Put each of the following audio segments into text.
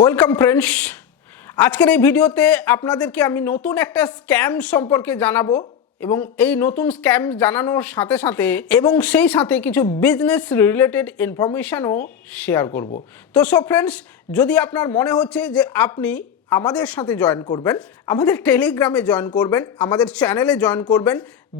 Welcome friends. আজকের এই ভিডিওতে আপনাদেরকে আমি নতুন একটা স্ক্যাম সম্পর্কে জানাব এবং এই নতুন স্ক্যাম জানানোর সাথে সাথে এবং সেই সাথে কিছু বিজনেস রিলেটেড ইনফরমেশানও শেয়ার করব। তো সো ফ্রেন্ডস যদি আপনার মনে হচ্ছে যে আপনি আমাদের সাথে জয়েন করবেন, আমাদের টেলিগ্রামে জয়েন করবেন, আমাদের চ্যানেলে জয়েন করবেন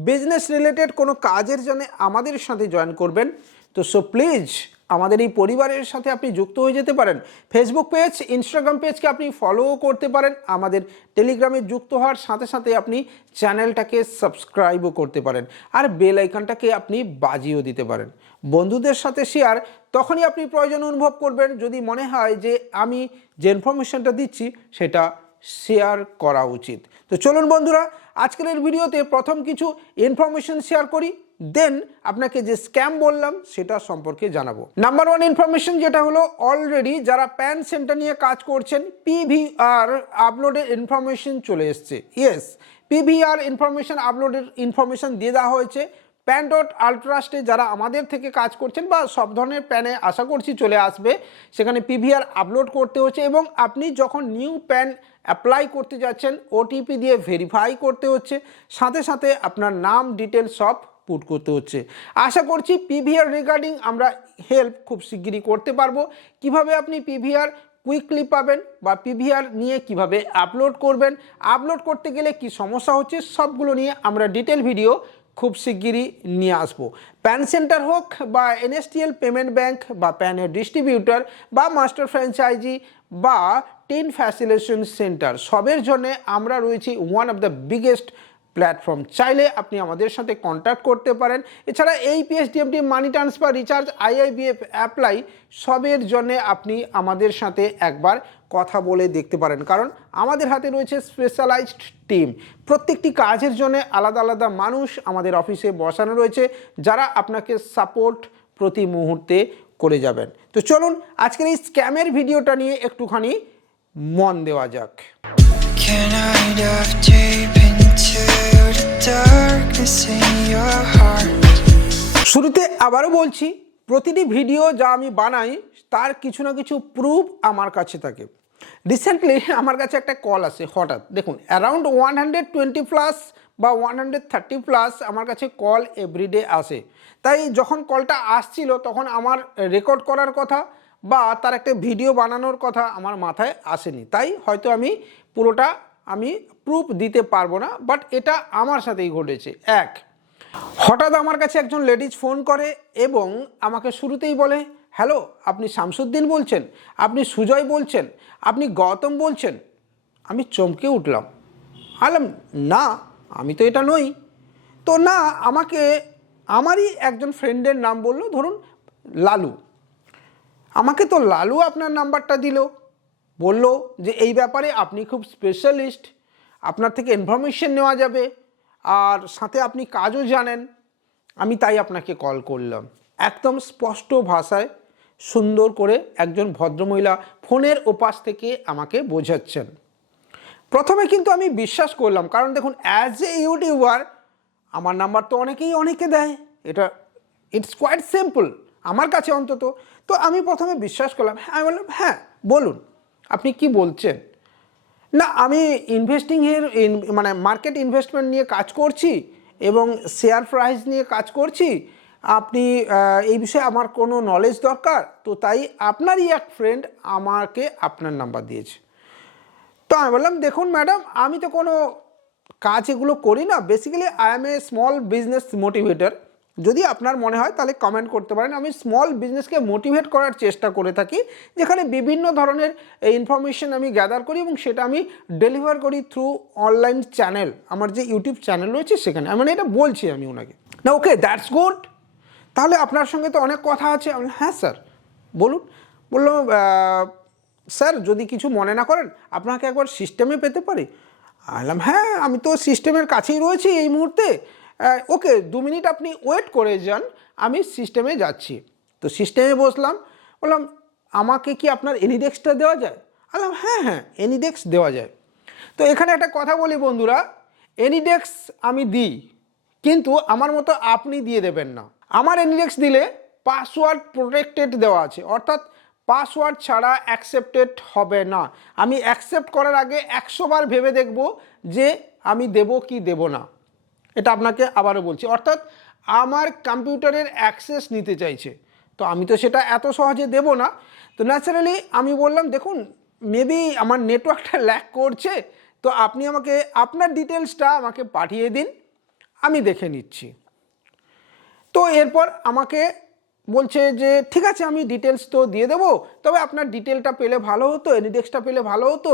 বিজনেস রিলেটেড কোনো কাজের জন্য আমাদের সাথে জয়েন করবেন, তো সো প্লিজ আমাদের এই পরিবারের সাথে আপনি যুক্ত হয়ে যেতে পারেন। ফেসবুক পেজ ইনস্টাগ্রাম পেজকে আপনি ফলোও করতে পারেন। আমাদের টেলিগ্রামে যুক্ত হওয়ার সাথে সাথে আপনি চ্যানেলটাকে সাবস্ক্রাইবও করতে পারেন। আর বেল আইকনটাকে আপনি বাজিয়েও দিতে পারেন। বন্ধুদের সাথে শেয়ার তখনই আপনি প্রয়োজন অনুভব করবেন। যদি মনে হয় যে আমি যে ইনফরমেশনটা দিচ্ছি, সেটা শেয়ার করা উচিত। তো চলুন বন্ধুরা, আজকের ভিডিওতে প্রথম কিছু ইনফরমেশন শেয়ার করি। দেন আপনাকে যে স্ক্যাম বললাম, সেটা সম্পর্কে জানাব। নাম্বার ওয়ান ইনফরমেশন যেটা হলো অলরেডি যারা প্যান সেন্টার নিয়ে কাজ করছেন পিভিআর আপলোডের ইনফরমেশন চলে এসছে। ইয়েস পিভিআর ইনফরমেশন আপলোডের ইনফরমেশন দিয়ে দেওয়া হয়েছে। প্যান ডট আলট্রাস্টে যারা আমাদের থেকে কাজ করছেন বা সব ধরনের প্যানে আশা করছি চলে আসবে, সেখানে পিভিআর আপলোড করতে হচ্ছে এবং আপনি যখন নিউ প্যান অ্যাপ্লাই করতে যাচ্ছেন ওটিপি দিয়ে ভেরিফাই করতে হচ্ছে। সাথে সাথে আপনার নাম ডিটেল সব পুট করতে হচ্ছে। আশা করছি পিভিআর রিগার্ডিং আমরা হেল্প খুব শিগগিরই করতে পারব। কীভাবে আপনি পিভিআর কুইকলি পাবেন বা পিভিআর নিয়ে কীভাবে আপলোড করবেন আপলোড করতে গেলে কি সমস্যা হচ্ছে সবগুলো নিয়ে আমরা ডিটেল ভিডিও খুব শিগগিরই নিয়ে আসব। প্যান সেন্টার হোক বা এনএসটিএল পেমেন্ট ব্যাংক বা প্যানের ডিস্ট্রিবিউটর বা মাস্টার ফ্র্যাঞ্চাইজি বা টেন ফ্যাসিলেশন সেন্টার সবের জন্য আমরা রয়েছি one of the biggest platform. চাইলে আপনি আমাদের সাথে কন্ট্যাক্ট করতে পারেন। এছাড়া এই PSDMT money transfer recharge IIBF apply সবের জন্য আপনি আমাদের সাথে একবার কথা বলে দেখতে পারেন। কারণ আমাদের হাতে রয়েছে স্পেশালাইজড টিম প্রত্যেকটি কাজের জন্য আলাদা আলাদা মানুষ আমাদের অফিসে বসানো রয়েছে, যারা আপনাকে সাপোর্ট প্রতি মুহূর্তে করে যাবেন। তো চলুন, আজকের এই স্ক্যামের ভিডিওটা নিয়ে একটুখানি মন দেওয়া যাক। শুরুতে আবারও বলছি, প্রতিটি ভিডিও যা আমি বানাই, তার কিছু না কিছু প্রুফ আমার কাছে থাকে। রিসেন্টলি আমার কাছে একটা কল আসে, হঠাৎ। দেখুন around one hundred twenty plus বা ওয়ান হান্ড্রেড থার্টি প্লাস আমার কাছে কল এভরিডে আসে। তাই যখন কলটা আসছিল, তখন আমার রেকর্ড করার কথা বা তার একটা ভিডিও বানানোর কথা আমার মাথায় আসেনি। তাই হয়তো আমি পুরোটা আমি প্রুফ দিতে পারব না বাট এটা আমার সাথেই ঘটেছে। এক, হঠাৎ আমার কাছে একজন লেডিজ ফোন করে এবং আমাকে শুরুতেই বলে হ্যালো আপনি শামসুদ্দিন বলছেন? আপনি সুজয় বলছেন? আপনি গৌতম বলছেন? আমি চমকে উঠলাম। আলাম, না, আমি তো এটা নই। তো না, আমাকে, আমারই একজন ফ্রেন্ডের নাম বলল, ধরুন, লালু। আমাকে তো লালু আপনার নাম্বারটা দিল। বলল যে এই ব্যাপারে আপনি খুব স্পেশালিস্ট আপনার থেকে ইনফরমেশন নেওয়া যাবে আর সাথে আপনি কাজও জানেন। আমি তাই আপনাকে কল করলাম। একদম স্পষ্ট ভাষায় সুন্দর করে একজন ভদ্রমহিলা ফোনের ওপাশ থেকে আমাকে বোঝাচ্ছেন। প্রথমে কিন্তু আমি বিশ্বাস করলাম, কারণ দেখুন অ্যাজ এ ইউটিউবার আমার নাম্বার তো অনেকেই অনেকে দেয়। এটা ইটস কোয়াইট সিম্পল আমার কাছে অন্তত। তো আমি প্রথমে বিশ্বাস করলাম হ্যাঁ আমি বললাম হ্যাঁ বলুন। আপনি কি বলছেন? না, আমি ইনভেস্টিংয়ের মানে মার্কেট ইনভেস্টমেন্ট নিয়ে কাজ করছি এবং শেয়ার প্রাইস নিয়ে কাজ করছি। আপনি এই বিষয়ে আমার কোনো নলেজ দরকার? তো তাই আপনারই এক ফ্রেন্ড আমাকে আপনার নাম্বার দিয়েছে। তো আমি বললাম, দেখুন ম্যাডাম আমি তো কোনো কাজ এগুলো করি না। Basically I am a small business motivator যদি আপনার মনে হয় তাহলে কমেন্ট করতে পারেন। আমি স্মল বিজনেসকে মোটিভেট করার চেষ্টা করে থাকি যেখানে বিভিন্ন ধরনের ইনফরমেশন আমি গ্যাদার করি এবং সেটা আমি ডেলিভার করি থ্রু অনলাইন চ্যানেল আমার যে ইউটিউব চ্যানেল রয়েছে সেখানে। মানে এটা বলছি আমি ওনাকে। না ওকে দ্যাটস গুড তাহলে আপনার সঙ্গে তো অনেক কথা আছে। আমি হ্যাঁ স্যার বলুন। বলল আহ, স্যার যদি কিছু মনে না করেন আপনাকে একবার সিস্টেমে পেতে পারি? আমি হ্যাঁ আমি তো সিস্টেমের কাছেই রয়েছি এই মুহূর্তে। ওকে দু মিনিট আপনি ওয়েট করে যান, আমি সিস্টেমে যাচ্ছি। তো সিস্টেমে বসলাম, বললাম, আমাকে কি আপনার এনিডেক্সটা দেওয়া যায়? বললাম হ্যাঁ হ্যাঁ এনিডেক্স দেওয়া যায়। তো এখানে একটা কথা বলি বন্ধুরা এনিডেক্স আমি দিই, কিন্তু আমার মতো আপনি দিয়ে দেবেন না। আমার এনিডেক্স দিলে পাসওয়ার্ড প্রোটেক্টেড দেওয়া আছে, অর্থাৎ পাসওয়ার্ড ছাড়া অ্যাকসেপ্টেড হবে না। আমি অ্যাকসেপ্ট করার আগে একশোবার ভেবে দেখব যে আমি দেব কি দেব না। এটা আপনাকে আবারও বলছি। অর্থাৎ আমার কম্পিউটারের অ্যাক্সেস নিতে চাইছে। তো আমি তো সেটা এত সহজে দেব না। তো ন্যাচারালি আমি বললাম, দেখুন মেবি আমার নেটওয়ার্কটা ল্যাক করছে, তো আপনি আমাকে আপনার ডিটেলসটা আমাকে পাঠিয়ে দিন। আমি দেখে নিচ্ছি। তো এরপর আমাকে বলছে যে ঠিক আছে আমি ডিটেলস তো দিয়ে দেবো তবে আপনার ডিটেলটা পেলে ভালো হতো এনিডেক্সটা পেলে ভালো হতো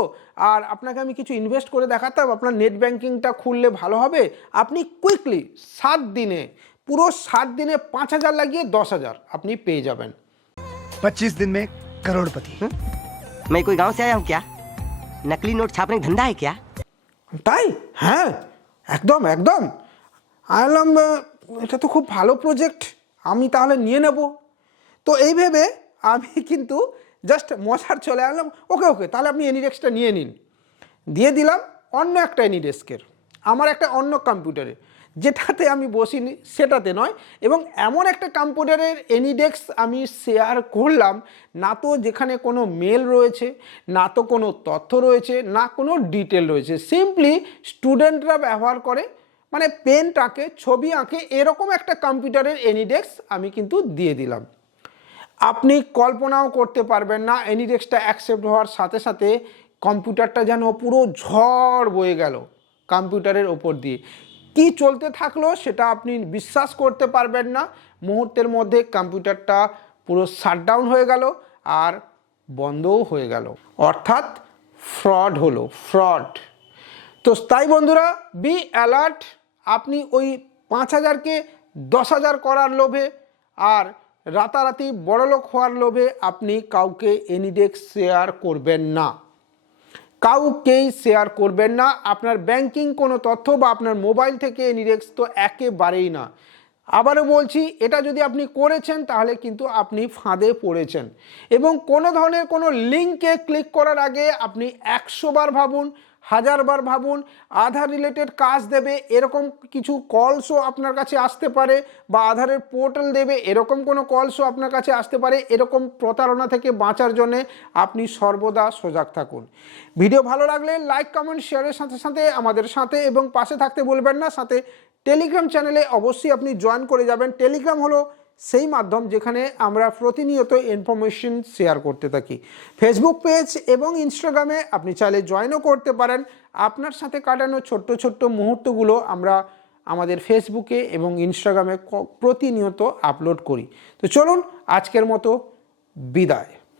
আর আপনাকে আমি কিছু ইনভেস্ট করে দেখাতাম আপনার নেট ব্যাঙ্কিংটা খুললে ভালো হবে আপনি কুইকলি সাত দিনে পুরো সাত দিনে পাঁচ হাজার লাগিয়ে দশ হাজার আপনি পেয়ে যাবেন पच्चीस दिन में करोड़पति मैं कोई गांव से आया हूँ क्या नकली नोट छापने का धंधा है क्या তাই হ্যাঁ একদম একদম আইলাম এটা তো খুব ভালো প্রজেক্ট আমি তাহলে নিয়ে নেব। তো এই ভেবে আমি কিন্তু জাস্ট মশার চলে আসলাম ওকে ওকে, তাহলে আপনি এনিডেস্কটা নিয়ে নিন। দিয়ে দিলাম অন্য একটা এনিডেস্কের আমার একটা অন্য কম্পিউটারে যেটাতে আমি বসিনি, সেটাতে নয়। এবং এমন একটা কম্পিউটারের এনিডেক্স আমি শেয়ার করলাম, না তো যেখানে কোনো মেল রয়েছে, না তো কোনো তথ্য রয়েছে, না কোনো ডিটেল রয়েছে। সিম্পলি স্টুডেন্টরা ব্যবহার করে মানে পেনটাকে, ছবি আঁকে এরকম একটা কম্পিউটারের এনিডেক্স আমি কিন্তু দিয়ে দিলাম। আপনি কল্পনাও করতে পারবেন না, এনিডেক্সটা অ্যাকসেপ্ট হওয়ার সাথে সাথে কম্পিউটারটা যেন পুরো ঝড় বয়ে গেল কম্পিউটারের ওপর দিয়ে। কি চলতে থাকল সেটা আপনি বিশ্বাস করতে পারবেন না। মুহূর্তের মধ্যে কম্পিউটারটা পুরো শাটডাউন হয়ে গেল আর বন্ধও হয়ে গেল। অর্থাৎ ফ্রড হলো ফ্রড তো তাই বন্ধুরা বি অ্যালার্ট আপনি ওই পাঁচ হাজারকে দশ হাজার করার লোভে আর রাতারাতি বড়লোক হওয়ার লোভে আপনি কাউকে এনিডেক্স শেয়ার করবেন না। কাউকেই শেয়ার করবেন না। আপনার ব্যাংকিং কোনো তথ্য বা আপনার মোবাইল থেকে এনিডেক্স তো একেবারেই না। আবারও বলছি, এটা যদি আপনি করেছেন তাহলে কিন্তু আপনি ফাঁদে পড়েছেন। এবং কোনো ধরনের কোনো লিঙ্কে ক্লিক করার আগে আপনি একশোবার ভাবুন হাজারবার ভাবুন, আধার রিলেটেড কাজ দেবে, এরকম কিছু কলসও আপনার কাছে আসতে পারে বা আধারের পোর্টাল দেবে, এরকম কোনো কলসও আপনার কাছে আসতে পারে, এরকম প্রতারণা থেকে বাঁচার জন্যে আপনি সর্বদা সজাগ থাকুন। ভিডিও ভালো লাগলে লাইক কমেন্ট শেয়ারের সাথে সাথে আমাদের সাথে এবং পাশে থাকতে বলবেন না, সাথে টেলিগ্রাম চ্যানেলে অবশ্যই আপনি জয়েন করে যাবেন। টেলিগ্রাম হলো সেই মাধ্যম যেখানে আমরা প্রতিনিয়ত ইনফরমেশন শেয়ার করতে থাকি। ফেসবুক পেজ এবং ইনস্টাগ্রামে আপনি চাইলে জয়েনও করতে পারেন। আপনার সাথে কাটানো ছোট্ট ছোট্ট মুহূর্তগুলো আমরা আমাদের ফেসবুকে এবং ইনস্টাগ্রামে প্রতিনিয়ত আপলোড করি। তো চলুন আজকের মতো বিদায়।